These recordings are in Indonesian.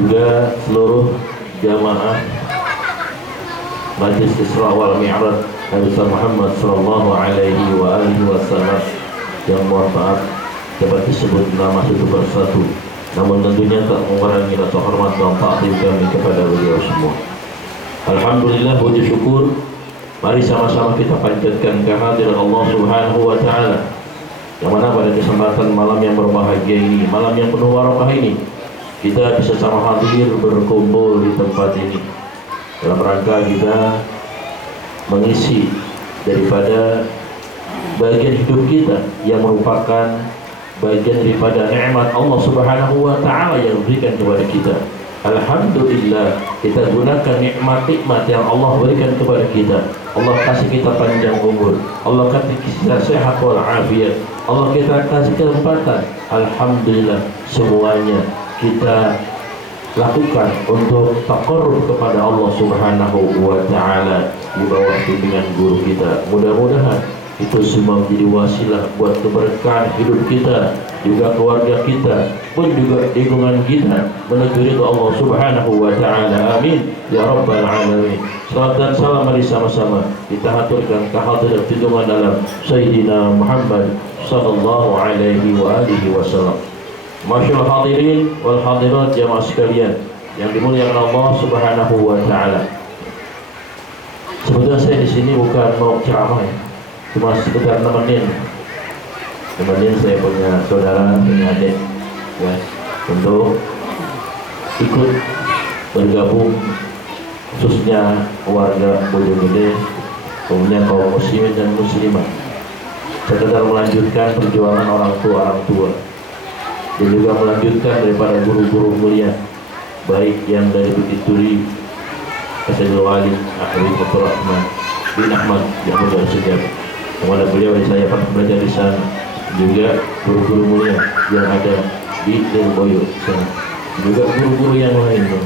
juga seluruh jamaah Majlis Isra wal Mi'raj Nabi Muhammad sallallahu alaihi wa alihi wasallam yang mohon maaf dapat disebut nama satu persatu, namun tentunya tak mengurangi rasa hormat dan takzim kami kepada beliau semua. Alhamdulillah, puji syukur, mari sama-sama kita panjatkan kehadiran Allah Subhanahu wa taala, yang mana pada kesempatan malam yang berbahagia ini, malam yang penuh barakah ini, kita bisa sama hadir berkumpul di tempat ini dalam rangka kita mengisi daripada bagian hidup kita yang merupakan bagian daripada nikmat Allah Subhanahu wa taala yang diberikan kepada kita. Alhamdulillah, kita gunakan nikmat-nikmat yang Allah berikan kepada kita. Allah kasih kita panjang umur, Allah kasih kita sehat wal afiat, Allah kita kasih kesempatan. Alhamdulillah, semuanya kita lakukan untuk taqarrub kepada Allah Subhanahu wa taala di bawah bimbingan guru kita. Mudah-mudahan itu semua menjadi wasilah buat keberkahan hidup kita, juga keluarga kita, pun juga lingkungan kita menuju ridha Allah Subhanahu wa taala. Amin ya rabbal alamin. Salam dan salam mari sama-sama kita haturkan kehadiran junjungan dalam Sayyidina Muhammad sallallahu alaihi wa alihi wasallam. Masyaallah hadirin wal hadirat jamaah sekalian yang dimuliakan Allah Subhanahu wa taala. Sebetulnya saya di sini bukan mau ceramah ya, cuma sekedar nemenin saya punya saudara, punya adik ya, untuk ikut bergabung, khususnya warga Bojonegoro, kemudian kaum muslimin dan muslimah, sekedar melanjutkan perjuangan orang tua dan juga melanjutkan daripada guru-guru mulia, baik yang dari Bukit Duri, Sayyidul Wali, Habib Abdul Rahman bin Ahmad yang muda sejak kepada beliau di saya pernah belajar di sana, juga guru-guru mulia yang ada di Lirboyo sana, juga guru-guru yang lainnya.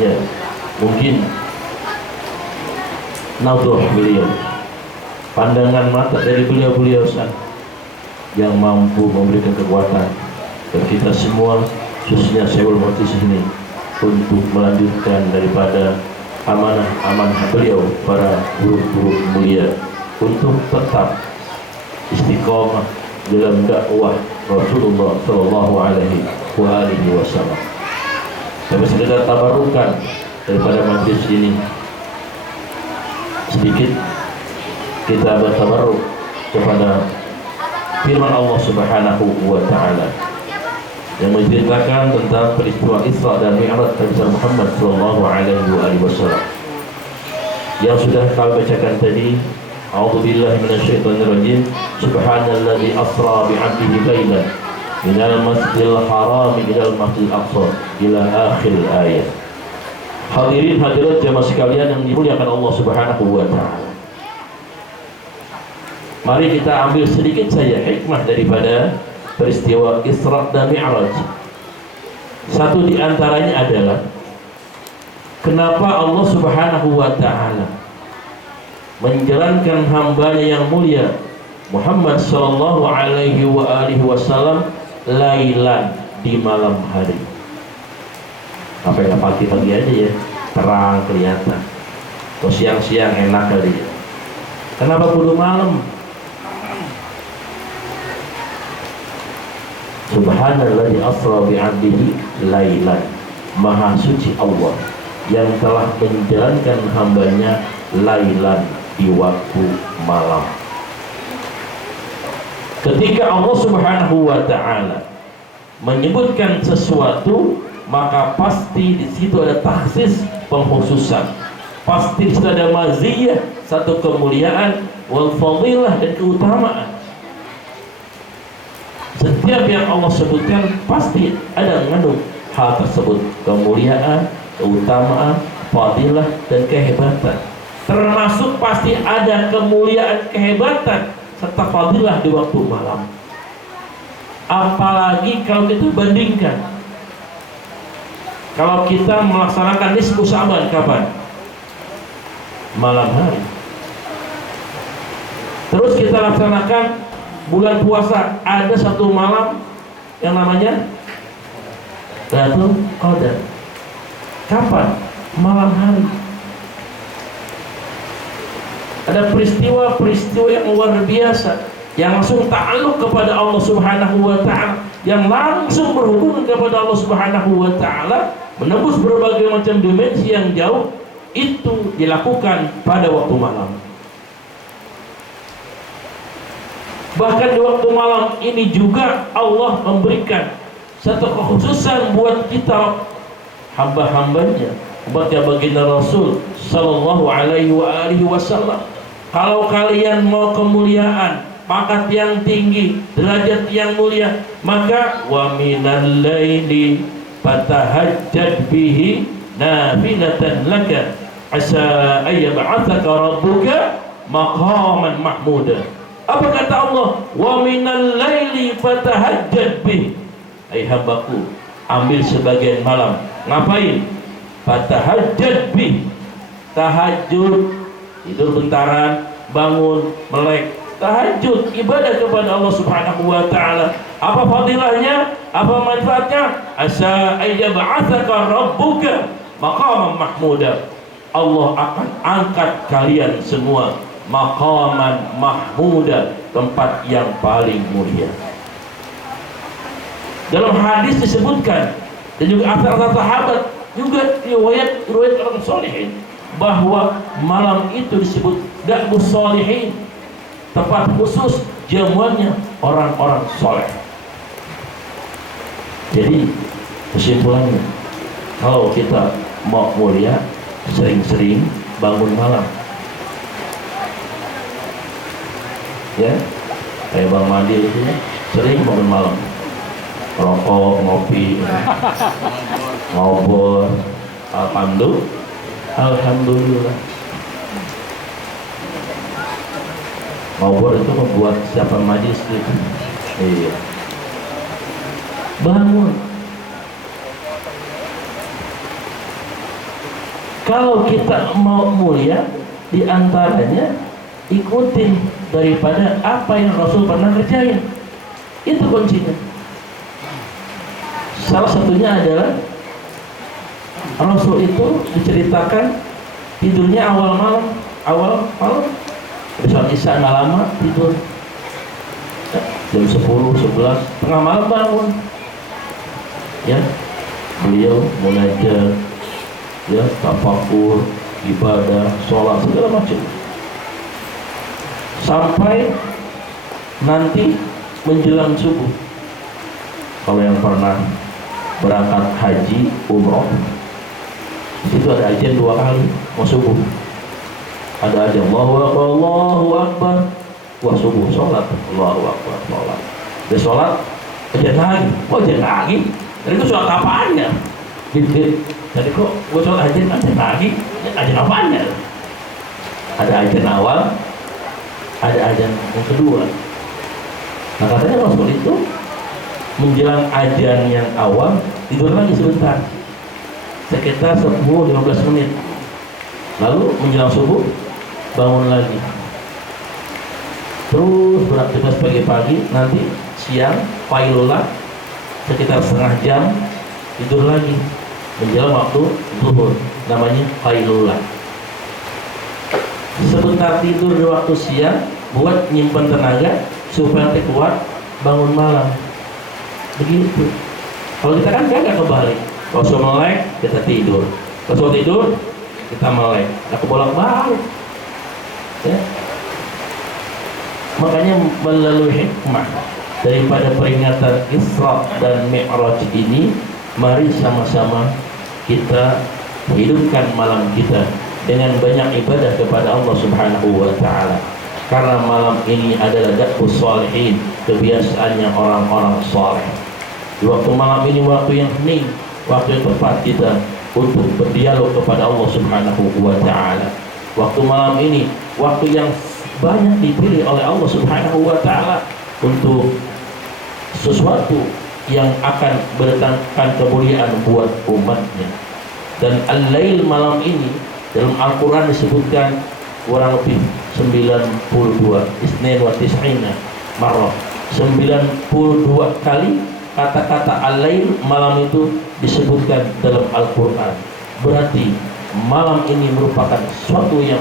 Ya, mungkin naudzuh beliau, pandangan mata dari beliau-beliau sana yang mampu memberikan kekuatan dan kita semua, khususnya Syaikhul Majlis ini, untuk melanjutkan daripada amanah beliau para guru-guru mulia untuk tetap istiqomah dalam dakwah Rasulullah sallallahu alaihi wasallam. Kami sekedar tabarukan daripada majlis ini, sedikit kita bertabaruk kepada firman Allah Subhanahu wa taala yang menceritakan tentang peristiwa Isra dan Mi'raj Nabi Muhammad sallallahu alaihi wasallam yang sudah kami bacakan tadi. A'udzubillahi minasyaitonir rajim. Subhanalladzi asra bi'abdihi lailan minal masjidil haram ilal masjidil aqsa ila akhir ayat. Hadirin hadirat jamaah sekalian yang dimuliakan Allah Subhanahu wa taala, mari kita ambil sedikit saja hikmah daripada peristiwa Isra dan Mi'raj. Satu di antaranya adalah kenapa Allah Subhanahu wa taala menjalankan hambanya yang mulia Muhammad sallallahu alaihi wasallam lailan, di malam hari. Apa yang pagi-pagi aja ya, terang kelihatan, atau siang-siang enak kali ya. Kenapa kudu malam? Subhanalladzi asra bi'abdihi lailan, maha suci Allah yang telah menjalankan hambanya lailan, di waktu malam. Ketika Allah Subhanahu wa taala menyebutkan sesuatu, maka pasti di situ ada takhsis, pengkhususan. Pasti di situ ada maziyah, satu kemuliaan, wal fadilah, dan keutamaan. Setiap yang Allah sebutkan pasti ada mengandung hal tersebut, kemuliaan, keutamaan, fadilah, dan kehebatan. Termasuk pasti ada kemuliaan, kehebatan, serta fadilah di waktu malam. Apalagi kalau kita bandingkan, kalau kita melaksanakan nisfu Sya'ban kapan? Malam hari. Terus kita laksanakan bulan puasa, ada satu malam yang namanya Lailatul Qadar. Kapan? Malam hari. Ada peristiwa-peristiwa yang luar biasa yang langsung ta'alluq kepada Allah Subhanahu wa ta'ala, yang langsung berhubungan kepada Allah Subhanahu wa ta'ala, menembus berbagai macam dimensi yang jauh, itu dilakukan pada waktu malam. Bahkan di waktu malam ini juga Allah memberikan satu kekhususan buat kita hamba-hambanya, buat baginda Rasul sallallahu alaihi wasallam. Kalau kalian mau kemuliaan, pangkat yang tinggi, derajat yang mulia, maka wa minal laili fatahajjad bihi nafilatan laka asa ayyab'atsaka rabbuka maqaman mahmuda. Apa kata Allah? Wa minal laili fatahajjad bihi. Hai hambaku, ambil sebagian malam. Ngapain? Fatahajjad bihi. Tahajud, tidur bentaran, bangun, melek. Tahajud, ibadah kepada Allah Subhanahu wa ta'ala. Apa fadilahnya? Apa manfaatnya? Asa ayyab'atsaka rabbuka maqaman mahmuda. Allah akan angkat kalian semua maqaman mahmuda, tempat yang paling mulia. Dalam hadis disebutkan, dan juga asal-asal sahabat, juga riwayat orang solehin, bahwa malam itu disebut da'bus solehin, tempat khusus jamuannya orang-orang soleh. Jadi kesimpulannya, kalau kita mau mulia, sering-sering bangun malam. Ya, kayak Bang Madi itu sering bangun malam, rokok, ngopi, ngobrol. Alhamdulillah. Ngobrol itu membuat siapa majlis gitu. Iya. Bangun. Kalau kita mau mulia, diantaranya ikutin daripada apa yang Rasul pernah kerjain. Itu kuncinya. Salah satunya adalah Rasul itu diceritakan tidurnya awal malam. Besok Isya nggak lama tidur, jam 10, 11, tengah malam bangun. Ya, beliau munajat, ya, tafakur, ibadah, sholat, segala macam, sampai nanti menjelang subuh. Kalau yang pernah berangkat haji, umroh, itu ada ajian 2 kali mau subuh. Ada aja Allahu Akbar, wah subuh sholat, Allahu Akbar, sholat. Dia sholat, aja lagi. Jadi itu sholat apaannya? Jadi kok gue sholat aja lagi? Aja apaannya? Ada ajan awal, ada ajan yang kedua. Nah katanya Rasul itu menjelang ajan yang awal tidur lagi sebentar, sekitar 10-15 menit. Lalu menjelang subuh bangun lagi, terus beraktivitas pagi-pagi, nanti siang pailulah sekitar setengah jam, tidur lagi menjelang waktu zuhur, namanya pailulah. Sebentar tidur di waktu siang buat nyimpen tenaga supaya nanti kuat bangun malam. Begitu. Kalau kita kan gak kebalik, kalau sudah melek kita tidur, kalau sudah tidur kita melek, aku bolak-balik. Ya. Makanya melalui hikmah daripada peringatan Isra dan Mi'raj ini, mari sama-sama kita hidupkan malam kita dengan banyak ibadah kepada Allah Subhanahu wa ta'ala. Karena malam ini adalah da'bus sholihin, kebiasaannya orang-orang saleh. Di waktu malam ini waktu yang hening, waktu yang tepat kita untuk berdialog kepada Allah Subhanahu wa ta'ala. Waktu malam ini waktu yang banyak dipilih oleh Allah Subhanahu wa ta'ala untuk sesuatu yang akan berdatangkan kemuliaan buat umatnya. Dan al-lail malam ini dalam Al-Quran disebutkan kurang lebih 92 isnin wa tis'ina marrah, 92 kali kata-kata al-lail malam itu disebutkan dalam Al-Quran. berarti malam ini merupakan sesuatu yang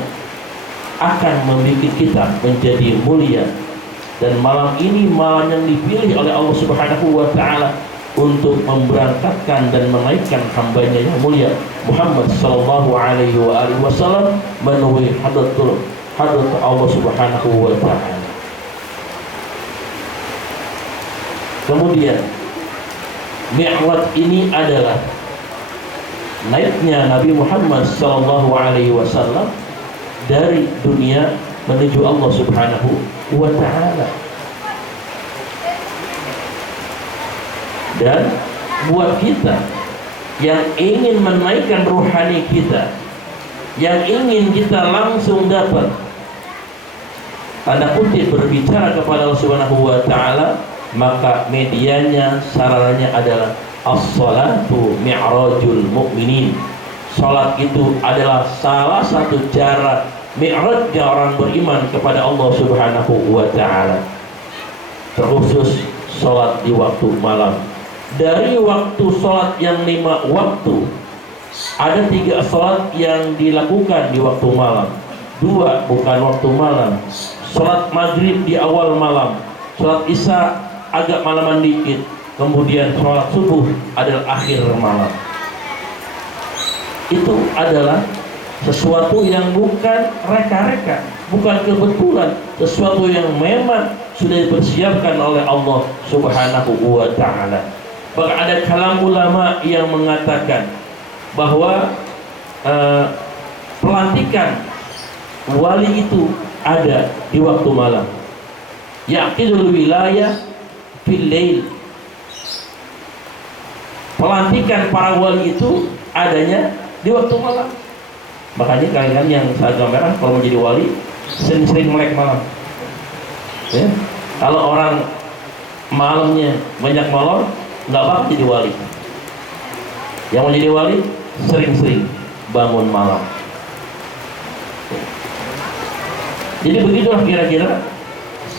akan membuat kita menjadi mulia. Dan malam ini malam yang dipilih oleh Allah Subhanahu wa Ta'ala untuk memberangkatkan dan menaikkan hambanya yang mulia Muhammad sallallahu alaihi wasallam menuju hadrat Allah Subhanahu wa Ta'ala. Kemudian Mi'raj ini adalah naiknya Nabi Muhammad sallallahu alaihi wasallam dari dunia menuju Allah Subhanahu wa Ta'ala. Dan buat kita yang ingin menaikkan rohani kita, yang ingin kita langsung dapat tanda kutip berbicara kepada Allah Subhanahu wa Ta'ala, maka medianya, sarannya adalah as-salatu mi'rajul mu'minin. Salat itu adalah salah satu cara mi'rajnya orang beriman kepada Allah Subhanahu wa Ta'ala. Terkhusus salat di waktu malam. Dari waktu salat yang 5 waktu, ada 3 salat yang dilakukan di waktu malam. 2 bukan waktu malam. Salat maghrib di awal malam, salat isya agak malaman dikit, kemudian salat subuh adalah akhir malam. Itu adalah sesuatu yang bukan reka-reka, bukan kebetulan, sesuatu yang memang sudah dipersiapkan oleh Allah Subhanahu wa Ta'ala. Bahkan ada kalam ulama yang mengatakan bahwa pelantikan wali itu ada di waktu malam. Yaqidul wilayah fil lail. Pelantikan para wali itu adanya di waktu malam. Makanya kalian yang seragam merah kalau mau jadi wali sering-sering melek malam. Ya? Kalau orang malamnya banyak molor, nggak bakal jadi wali. Yang mau jadi wali sering-sering bangun malam. Jadi begitulah kira-kira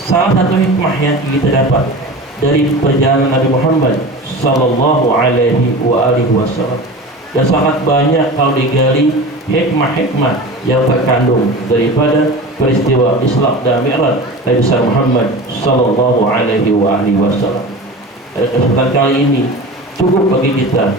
salah satu hikmah yang kita dapat dari perjalanan Nabi Muhammad sallallahu alaihi wasallam. Dan sangat banyak kalau digali hikmah-hikmah yang terkandung daripada peristiwa Isra dan Mi'raj Nabi besar Muhammad sallallahu alaihi wasallam. Kesempatan kali ini cukup bagi kita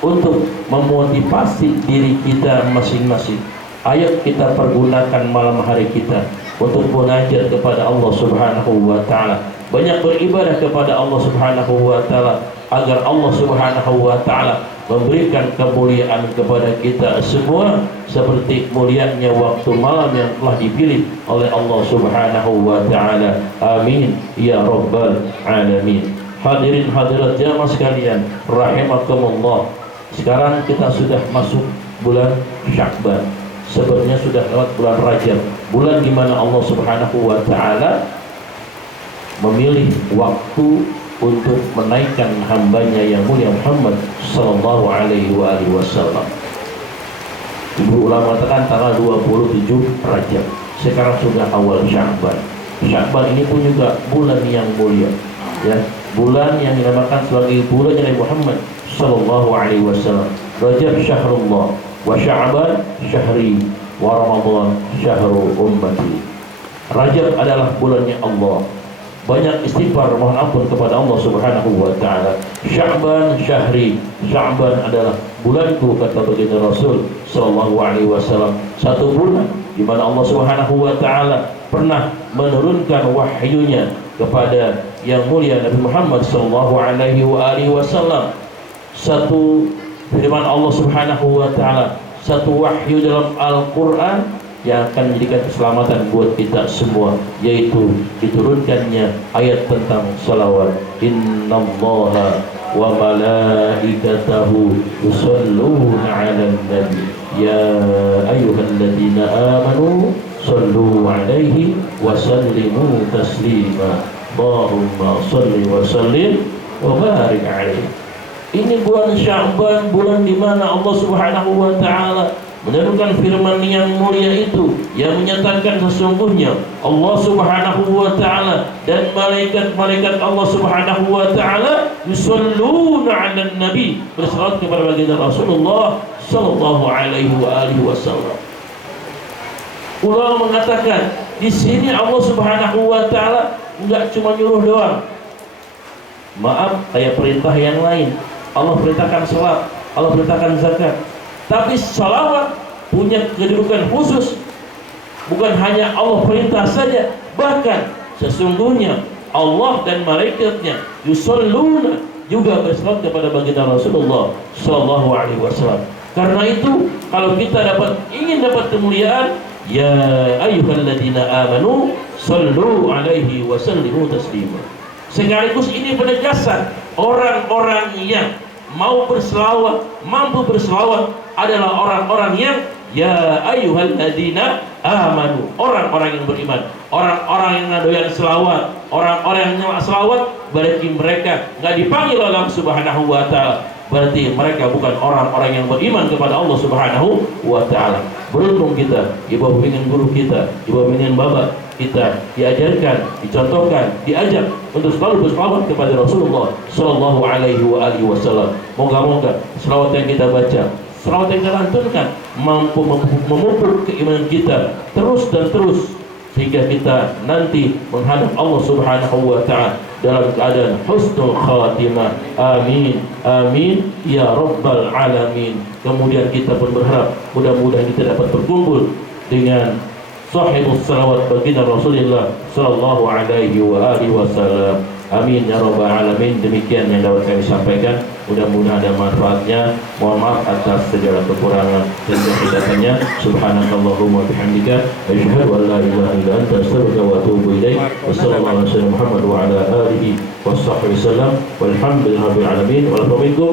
untuk memotivasi diri kita masing-masing. Ayo kita pergunakan malam hari kita untuk munajat kepada Allah Subhanahu wa Ta'ala. Banyak beribadah kepada Allah Subhanahu wa Ta'ala agar Allah Subhanahu wa Ta'ala memberikan kemuliaan kepada kita semua seperti mulianya waktu malam yang telah dipilih oleh Allah Subhanahu wa Ta'ala. Amin ya rabbal alamin. Hadirin hadirat jamaah sekalian rahimakumullah. Sekarang kita sudah masuk bulan Sya'ban. Sebenarnya sudah lewat bulan Rajab, bulan di mana Allah Subhanahu wa Ta'ala memilih waktu untuk menaikkan hambanya yang mulia Muhammad sallallahu alaihi wasallam. Ibu ulama katakan tanggal 27 Rajab. Sekarang sudah awal Sya'ban. Sya'ban ini pun juga bulan yang mulia, ya, bulan yang dinamakan sebagai bulan Nabi Muhammad sallallahu alaihi wasallam. Rajab syahrullah wa Sya'ban syahri wa Ramadan syahru ummati. Rajab adalah bulannya Allah. Banyak istighfar mohon ampun kepada Allah Subhanahu wa Ta'ala. Sya'ban syahri, Sya'ban adalah bulanku kata baginda Rasul sallallahu alaihi wasallam. Satu bulan di mana Allah Subhanahu wa Ta'ala pernah menurunkan wahyunya kepada yang mulia Nabi Muhammad sallallahu alaihi wasallam. Satu firman Allah Subhanahu wa Ta'ala, satu wahyu dalam Al-Quran yang akan menjadikan keselamatan buat kita semua, yaitu diturunkannya ayat tentang salawat. Innallaha wa malaikatahu yusalluna 'alan nabi ya ayyuhalladzina amanu sallu 'alaihi wa sallimu taslima. Allahumma shalli wa sallim wa barik 'alaihi. Ini bulan Sya'ban, bulan di mana Allah Subhanahu wa Ta'ala menurunkan firman yang mulia itu yang menyatakan sesungguhnya Allah Subhanahu wa taala dan malaikat-malaikat Allah Subhanahu wa taala yusholluna 'alan nabi, bersalawat kepada baginda Rasulullah sallallahu alaihi wasallam. Ulama mengatakan di sini Allah Subhanahu wa taala enggak cuma nyuruh doang. Maaf, kayak perintah yang lain. Allah perintahkan salat, Allah perintahkan zakat. Tapi salawat punya kedudukan khusus. Bukan hanya Allah perintah saja, bahkan sesungguhnya Allah dan malaikatnya yusholluna juga bersalawat kepada baginda Rasulullah sallallahu alaihi wasallam. Karena itu kalau kita ingin dapat kemuliaan, ya ayyuhalladzina amanu sallu alaihi wa sallimu taslima. Sekaligus ini penegasan orang-orang yang mau berselawat, mampu berselawat adalah orang-orang yang ya ayyuhalladzina amanu, orang-orang yang beriman, orang-orang yang doyan selawat, orang-orang yang nyela selawat, berarti mereka nggak dipanggil oleh Allah Subhanahu wa taala. Berarti mereka bukan orang-orang yang beriman kepada Allah Subhanahu wa taala. Beruntung kita, di bawah bimbingan guru kita, di bawah bimbingan bapak kita, diajarkan, dicontohkan, diajak untuk selalu berselawat kepada Rasulullah sallallahu alaihi wasallam. Moga-moga selawat yang kita baca, selawat yang kita lantunkan mampu memupuk keimanan kita terus dan terus, sehingga kita nanti menghadap Allah Subhanahu wa taala dalam keadaan husnul khatimah. Amin amin ya rabbal alamin. Kemudian kita pun berharap mudah-mudahan kita dapat berkumpul dengan sahibus salawat baginda Rasulullah sallallahu alaihi wasallam. Amin ya rabbal alamin. Demikian yang dapat kami sampaikan, mudah-mudahan ada manfaatnya. Mohon maaf atas segala kekurangan dan kehidapannya. Subhanakallahumma bihamdika asyhadu an la ilaha illa anta astaghfiruka wa atubu ilaik. Wassallallahu alaihi Muhammad wa ala alihi washabbihi wasallam. Walhamdulillahirabbil alamin. Wassalamualaikum.